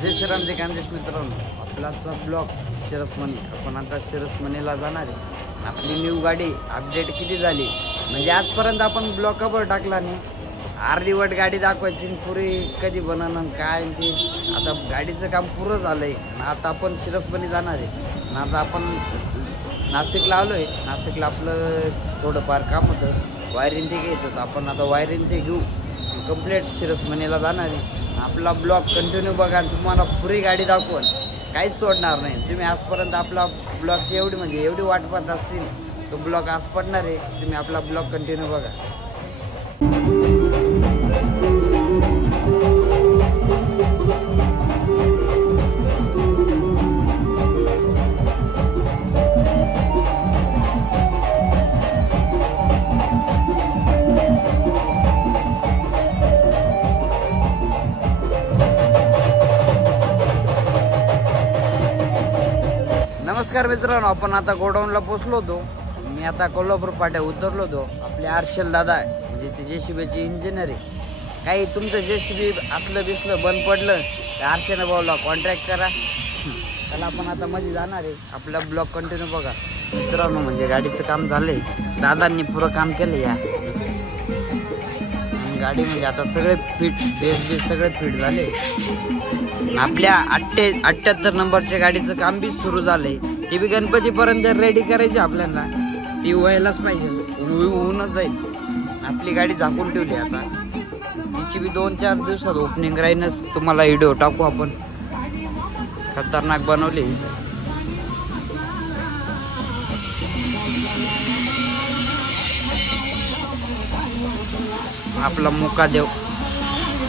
जय श्रीराम जय खानदेश मित्रांनो, आपलाचा ब्लॉग शिरसमणी. आपण आता शिरसमणीला जाणार आहे. आपली न्यू गाडी अपडेट किती झाली म्हणजे आजपर्यंत आपण ब्लॉग कवर टाकला नाही. अर्धीवट गाडी दाखवायची पुरी कधी बनवणं काय ते. आता गाडीचं काम पुरं झालंय. आता आपण शिरसमणी जाणार आहे. आता आपण नाशिकला आलोय. नाशिकला आपलं थोडंफार काम होतं, वायरिंग ते घ्यायचं होतं. आपण आता वायरिंग ते घेऊ, कंप्लीट शिरसमणीला जाणार आहे. आपला ब्लॉग कंटिन्यू बघा, तुम्हाला पुरी गाडी दाखवून काहीच सोडणार नाही. तुम्ही आजपर्यंत आपला ब्लॉगची एवढी वाट पाहत असतील, तो ब्लॉग आज पडणार आहे. तुम्ही आपला ब्लॉग कंटिन्यू बघा. नमस्कार मित्रांनो, आपण आता गोडाऊनला पोहोचलो होतो. मी आता कोल्हापूर फाट्या उतरलो होतो. आपले हर्षल दादा म्हणजे ते जेसीबीचे इंजिनियर आहे. काही तुमचं जेसीबी असलं बिसलं बंद पडलं तर हर्षल भाऊला कॉन्ट्रॅक्ट करा. त्याला आपण आता मध्ये जाणार आहे. आपला ब्लॉग कंटिन्यू बघा मित्रांनो. म्हणजे गाडीचं काम झालंय, दादांनी पुरं काम केलं. या गाडी म्हणजे आता सगळे फिट, बेस सगळे फिट झाले. आपल्या 78 नंबरच्या गाडीचं काम बी सुरू झालंय. ती बी गणपतीपर्यंत रेडी करायची आपल्याला. ती व्हायलाच पाहिजे, होऊनच जाईल. आपली गाडी झाकून ठेवली. आता तिची बी 2-4 दिवसात ओपनिंग राहीनच. तुम्हाला व्हिडिओ टाकू आपण. खतरनाक बनवली. आपला मुका देव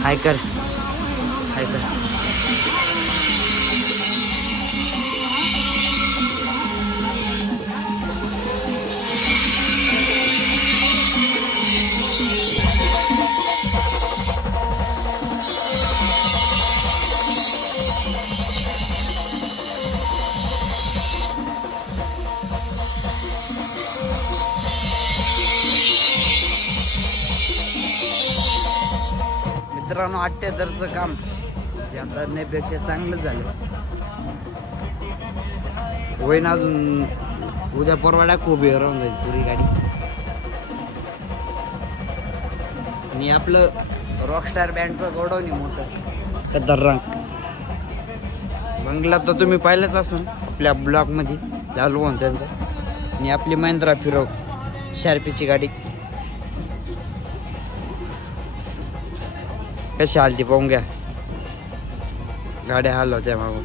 हाय कर. मित्रांनो, 78चं काम पेक्षा चांगलं झालं. होईन अजून उद्या परवाड्या खूप राहून जाईल पुरी गाडी. आणि आपलं रॉकस्टार बँडचं गोडाऊन मोठं खतरनाक बंगला तर तुम्ही पाहिलंच असेल आपल्या ब्लॉक मध्ये चालू होऊन त्यांचा. आणि आपली महिंद्रा फिरो शार्पीची गाडी कशी हालती पाहून घ्या. गाड्या हाल होत्या मागून.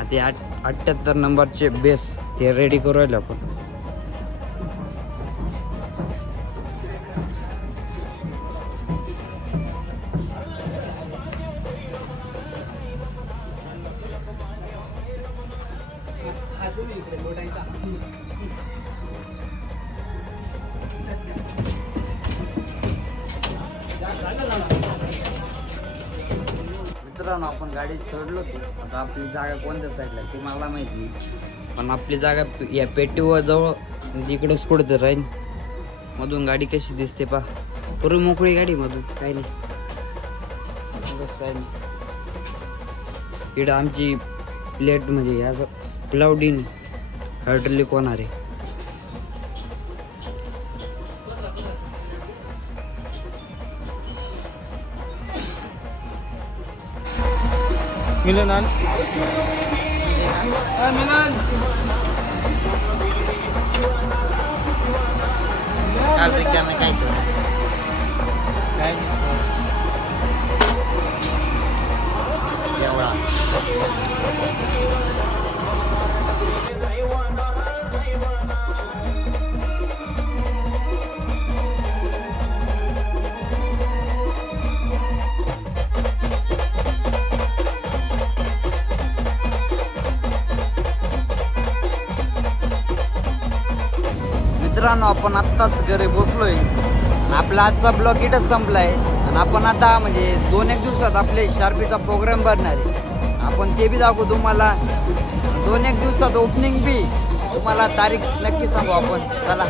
आता 78 नंबरचे बेस ते रेडी करू राहिले आपण. मित्रांनो, आपण गाडीत चढलो होतो. आता आपली जागा कोणत्या साईडला ती मला माहित नाही, पण आपली जागा या पेटीवर जवळ इकडंच कुठं राहील. मधून गाडी कशी दिसते पा, पूर्ण मोकळी गाडी. मधून काही नाही, बस काही नाही. इकडं आमची प्लेट म्हणजे या क्लाउडिंग हायड्रोलिक होणार आहे. मिलन काल रिकामे काय एवढा मित्रांनो, आपण आत्ताच घरी पोचलोय. आपला आजचा ब्लॉग इथंच संपलाय. आणि आपण आता म्हणजे 2-1 दिवसात आपले शार्पीचा प्रोग्राम भरणार आहे. आपण ते बी दाखवू तुम्हाला. 2-1 दिवसात ओपनिंग बी तुम्हाला तारीख नक्की सांगू आपण. चला.